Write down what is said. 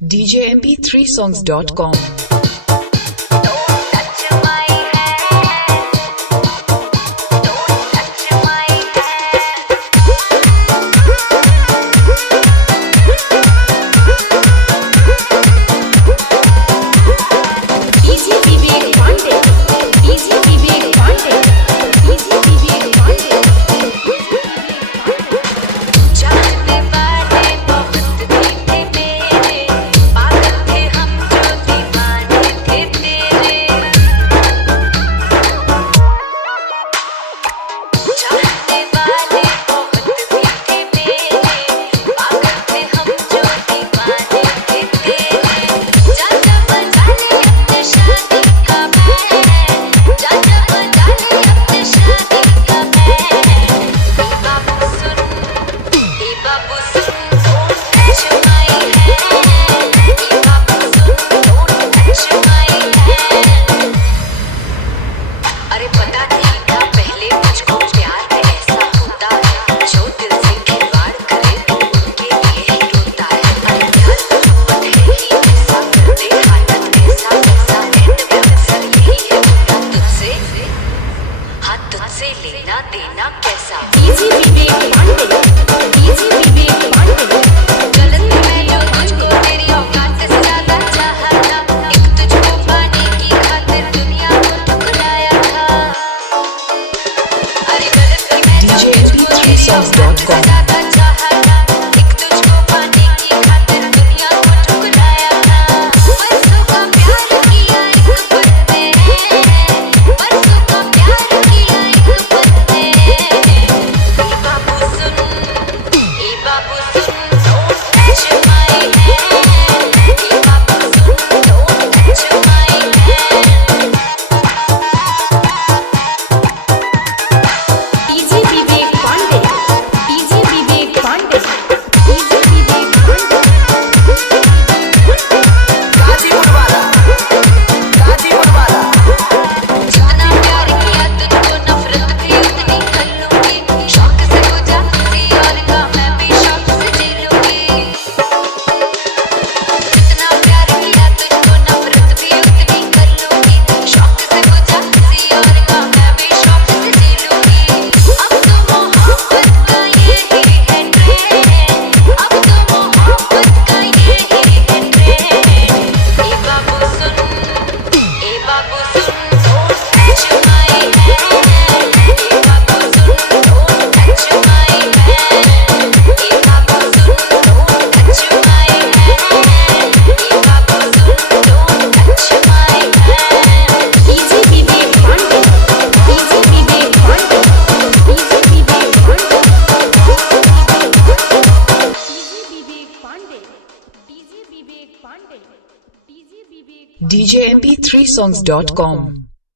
DJMP3songs.com अरे पता नहीं था पहले मुझको प्यार ऐसा होता है, जो दिल से खिलवाड़ करे उनके लिए ही रोता है। अरे प्यार मोहब्बत है ही ऐसा, करते हालत ऐसा वैसा, एंड में अक्सर यही है होता तुझसे, हाँ तुझसे लेना देना कैसा। इजी विवेक पांडे, इजी विवेक पांडे। गलत मैं जो तुझको तेरी औकात से ज्यादा चाहा था, एक तुझको पाने की खातिर दुनिया को ठुकराया था। अरे गलत मैं जो तुझको तेरी औकात से ज्यादा चाहा था, एक तुझको पाने की खातिर दुनिया को ठुकराया था। बरसों का प्यार किया एक पल में, बरसों का प्यार किया एक पल में। ए बाबू सुन, ए बाबू सुन, don't touch my hand। A Babu soon, don't touch my hand। Easy Vivek Pandey, इजी विवेक पांडे, इजी विवेक पांडे। गाजीपुर वाला जितना प्यार किया तुझको नफरत भी उतनी कर लूंगी, शौक से हो जा किसी और का मैं भी शौक से जी लूंगी। जितना प्यार किया तुझको नफरत भी उतनी कर लूंगी, शौक से हो जा किसी और का मैं भी शौक से जी लूंगी। अब तो मोहब्बत का यही है ट्रेंड, अब तो मोहब्बत का यही है ट्रेंड। ए बाबू सुन, ए बाबू सुन, don't touch my hand। A Babu soon, don't touch my hand। A Babu soon, don't touch my hand। A Babu soon, don't touch my hand। Easy Vivek Pandey, इजी विवेक पांडे, इजी विवेक पांडे, इजी विवेक पांडे, इजी विवेक पांडे, इजी विवेक पांडे। DJMP3songs.com